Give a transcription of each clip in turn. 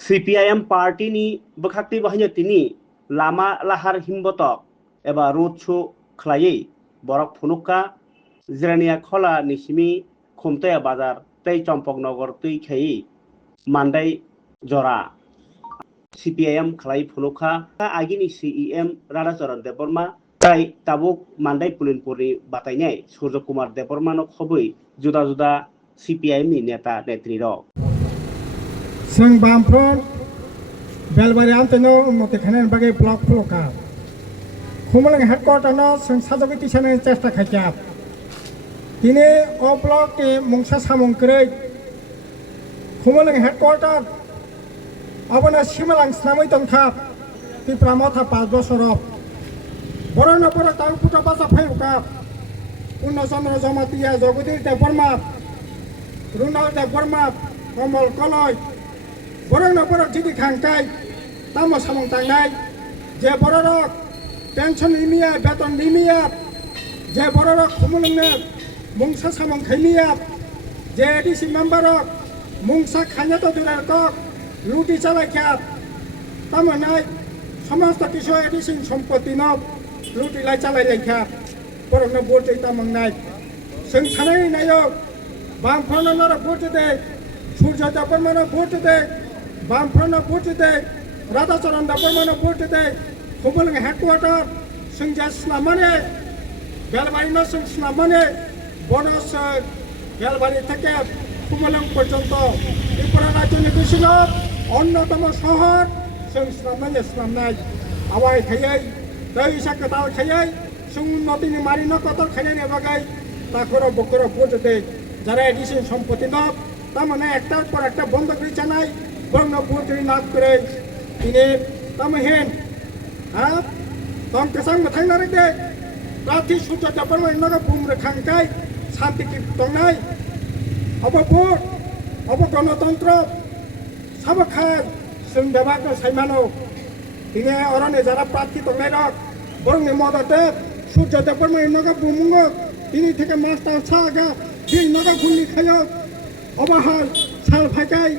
CPIM पार्टीनि बोखाक्ति बाहायनो तिनि लामा लाहार हिमबतक एबा रोड शो खलायै बरक फुनुका जिरानिया खला निसिमी खुमतया बाजार तै चम्पकनगर तै खाई मान्दाय जरा CPIM खलाई फुनुका आगिनि CEM राधाचरण देबबर्मा ताई ताबुक मान्दाय पुलिनपुरनि बातायनाय सूर्य कुमार देबबर्मानो खबै जुदा जुदा CPIM नि नेता नेत्री रक जों बामफ्रन बेलबारि आमतेनो मतेखाने बागै ब्लक फुलका खुमलंग हेडक्वार्टारनो जों साजगै तिसानो चेष्टा खायजाब दिनै अ ब्लक नि मुंसा सामंक्रै खुमलंग हेडक्वार्टार अबना सिमलां स्नामै दंथाब तिप्रामथा 5 बছरब बरनो बर तां पुटा बासा फायुका पूर्णचंद्र जमातिया जगदीश देबबर्मा रुनाल देबबर्मा कमल कलय बरनो बर जिदि खांकाय तामो सामं तांनाय जे बररक पेंशन निमिया बेतन निमिया जे बररक खुमलंगनो मुंसा सामं खैमिया जे एडिसि मेम्बारक मुंसा खान्यातो दुरारक लुटी चालायख्याब तामनाय समस्त किसु एडिसि सम्पत्ति न लुटी लाई चालायलायख्याब बरनो बोर्डै तामंनाय जों सानै नायो बामफ्रनो भोट दे सूर्य देबबर्मानो भोट दे बामफ्रनो भोट दे राधाचरण देबबर्मानो भोट दे खुमलंग हेडक्वार्टार जों जे स्नामाने बेलबारिनो जों स्नामाने बनस बेलबारि থেকে खुमलंग पर्यन्त त्रिपुरा राज्यनि बिसिङाव अन्यतम शहर जों स्नामनाय आवाय खायै दै साकताल खायै जों उन्नतिनि मारिनो कतल खायनि बागै ताखरो बकरो भोट दे যারা এডিসি সম্পত্তি ন তার মানে একটার পর একটা বন্ধ করে জানাই বর্ণ ভোট লাভ করে তিনি তামহেন হ্যাঁ তম কেসাং মথাই না রে প্রার্থী সূর্য দেববর্মা ইন্নগা বুমরে খাংকাই শান্তি কি দংনাই অব ভোট অব গণতন্ত্র সব খায় जों দেবাকে সাইমানো তিনি অরণে যারা প্রার্থী দংনাই রক বরং মদতে সূর্য দেববর্মা ইন্নগা বুমুঙ্গ তিনি থেকে মাস্টার সাগা दिन नगा गुल्ली खायो अबाहार साल फाइकाय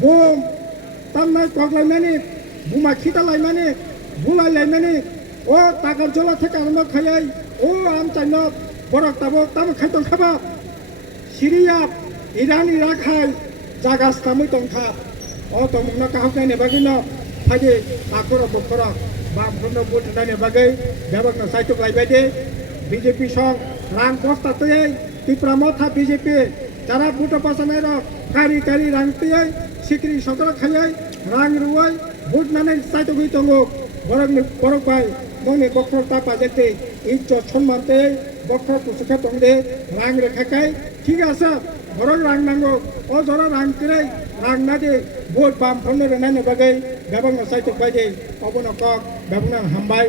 बम तामनाय गगलायनानै बुमा खिदालायनानै बुलायलायनानै ओ तागार जला থেকে আরম্ভ খায়াই ও আমচাইন বরক তাবক তাম খাইতং খাবা সিরিয়া ইরানি রাখাই জাগাস কামৈ তংখা অ তমুনা কাহকাयने बागैनो फागे आखर बखरा बामफ्रनो भोट दाने बागै बेबकनो साइतक लायबायदे बीजेपी सं रां बस्ता तयै त्रिपुरा मथा बीजेपी যারা ভোট পাসানাই রক কারি কারি রাংতেই সিকরি সকল খাইয়াই রাং রুয়াই ভোট নানে চাইতো গই তঙ্গ বরক পাই মনে বক্র তাপা যেতে ইজ্জত সম্মানতে বক্র পুসুখা তংদে রাং রেখাকাই ঠিক আছে বরক রাং নাঙ্গো ও জরা রাং করে রাং না দে ভোট বাম ফোনে নানে বাগাই বেবং চাইতো বাইদে অবনকক বেবং হামবাই